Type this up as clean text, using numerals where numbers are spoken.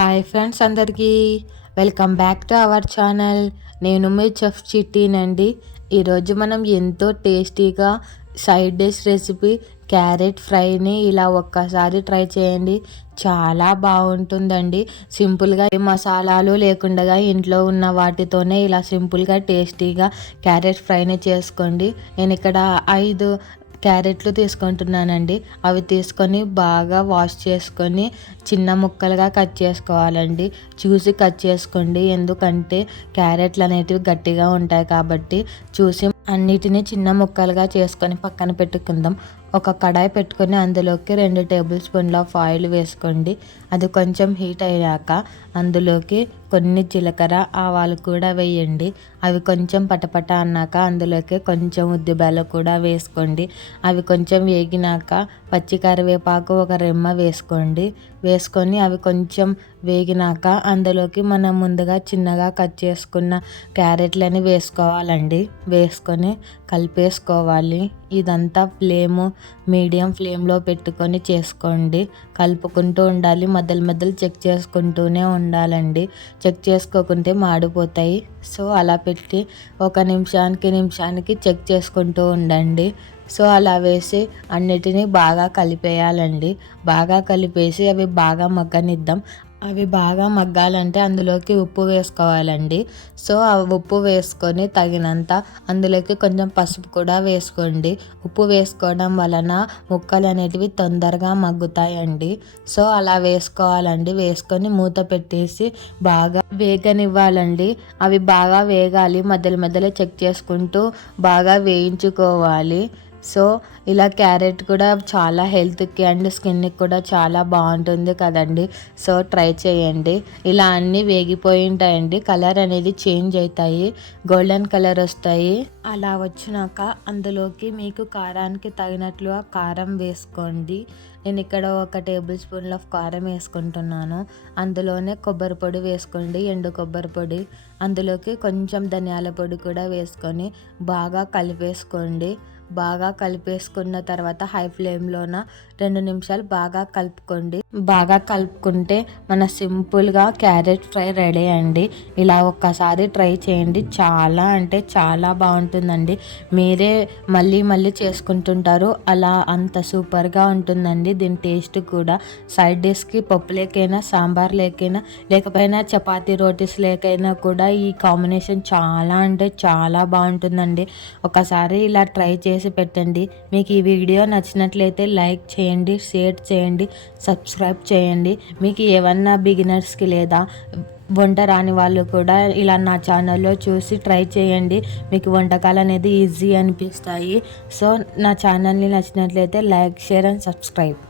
Hi friends అందరికీ welcome back to our channel. నేను మీ chef చిట్టీనండి. ఈరోజు మనం ఎంతో టేస్టీగా సైడ్ డిష్ రెసిపీ క్యారెట్ ఫ్రైని ఇలా ఒక్కసారి ట్రై చేయండి. చాలా బాగుంటుందండి. సింపుల్గా ఏ మసాలాలు లేకుండా ఇంట్లో ఉన్న వాటితోనే ఇలా సింపుల్గా టేస్టీగా క్యారెట్ ఫ్రైని చేసుకోండి. నేను ఇక్కడ 5 క్యారెట్లు తీసుకుంటున్నానండి. అవి తీసుకొని బాగా వాష్ చేసుకొని చిన్న ముక్కలుగా కట్ చేసుకోవాలండి. చూసి కట్ చేసుకోండి, ఎందుకంటే క్యారెట్లు అనేటివి గట్టిగా ఉంటాయి కాబట్టి చూసి అన్నిటినీ చిన్న ముక్కలుగా చేసుకొని పక్కన పెట్టుకుందాం. ఒక కడాయి పెట్టుకొని అందులోకి 2 టేబుల్ స్పూన్ల ఆఫ్ ఆయిల్ వేసుకోండి. అది కొంచెం హీట్ అయ్యాక అందులోకి కొన్ని జీలకర్ర ఆవాలు కూడా వేయండి. అవి కొంచెం పటపట అన్నాక అందులోకి కొంచెం ఉద్దిబేల కూడా వేసుకోండి. అవి కొంచెం వేగినాక పచ్చి కరివేపాకు ఒక రెమ్మ వేసుకోండి. వేసుకొని అవి కొంచెం వేగినాక అందులోకి మనం ముందుగా చిన్నగా కట్ చేసుకున్న క్యారెట్లని వేసుకోవాలండి. వేసుకొని కలిపేసుకోవాలి. ఇదంతా మీడియం ఫ్లేమ్లో పెట్టుకొని చేసుకోండి. కలుపుకుంటూ ఉండాలి. మధ్యలో చెక్ చేసుకుంటూనే ఉండాలండి. చెక్ చేసుకోకుంటే మాడిపోతాయి. సో అలా పెట్టి ఒక నిమిషానికి చెక్ చేసుకుంటూ ఉండండి. సో అలా వేసి అన్నిటినీ బాగా కలిపేయాలండి. బాగా కలిపేసి అవి బాగా మగ్గనిద్దాం. అవి బాగా మగ్గాలంటే అందులోకి ఉప్పు వేసుకోవాలండి. సో ఆ ఉప్పు వేసుకొని తగినంత అందులోకి కొంచెం పసుపు కూడా వేసుకోండి. ఉప్పు వేసుకోవడం వలన ముక్కలు అనేటివి తొందరగా మగ్గుతాయండి. సో అలా వేసుకోవాలండి. వేసుకొని మూత పెట్టేసి బాగా వేగనివ్వాలండి. అవి బాగా వేగాలి. మధ్యలో చెక్ చేసుకుంటూ బాగా వేయించుకోవాలి. సో ఇలా క్యారెట్ కూడా చాలా హెల్త్కి అండ్ స్కిన్కి కూడా చాలా బాగుంటుంది కదండి. సో ట్రై చేయండి. ఇలా అన్నీ వేగిపోయి ఉంటాయండి. కలర్ అనేది చేంజ్ అవుతాయి, గోల్డెన్ కలర్ వస్తాయి. అలా వచ్చినాక అందులోకి మీకు కారానికి తగినట్లుగా కారం వేసుకోండి. నేను ఇక్కడ 1 టేబుల్ స్పూన్ల కారం వేసుకుంటున్నాను. అందులోనే కొబ్బరి పొడి వేసుకోండి, ఎండు కొబ్బరి పొడి. అందులోకి కొంచెం ధనియాల పొడి కూడా వేసుకొని బాగా కలిపేసుకోండి. బాగా కలిపేసుకున్న తర్వాత హై ఫ్లేమ్లోన 2 నిమిషాలు బాగా కలుపుకోండి. బాగా కలుపుకుంటే మన సింపుల్గా క్యారెట్ ఫ్రై రెడీ అండి. ఇలా ఒక్కసారి ట్రై చేయండి. చాలా అంటే చాలా బాగుంటుందండి. మీరే మళ్ళీ చేసుకుంటుంటారు. అలా అంత సూపర్గా ఉంటుందండి. దీని టేస్ట్ కూడా సైడ్ డిష్కి పప్పు లేకైనా, సాంబార్ లేకైనా, లేకపోయినా చపాతీ రోటీస్ లేకైనా కూడా ఈ కాంబినేషన్ చాలా అంటే చాలా బాగుంటుందండి. ఒకసారి ఇలా ట్రై చేసి పెట్టండి. మీకు ఈ వీడియో నచ్చినట్లయితే లైక్ చేయండి, షేర్ చేయండి, సబ్స్క్రైబ్ చేయండి. మీకు ఏమన్నా బిగినర్స్కి లేదా వంట రాని వాళ్ళు కూడా ఇలా నా ఛానల్లో చూసి ట్రై చేయండి. మీకు వంటకాలు అనేది ఈజీ అనిపిస్తాయి. సో నా ఛానల్ని నచ్చినట్లయితే లైక్, షేర్ అండ్ సబ్స్క్రైబ్.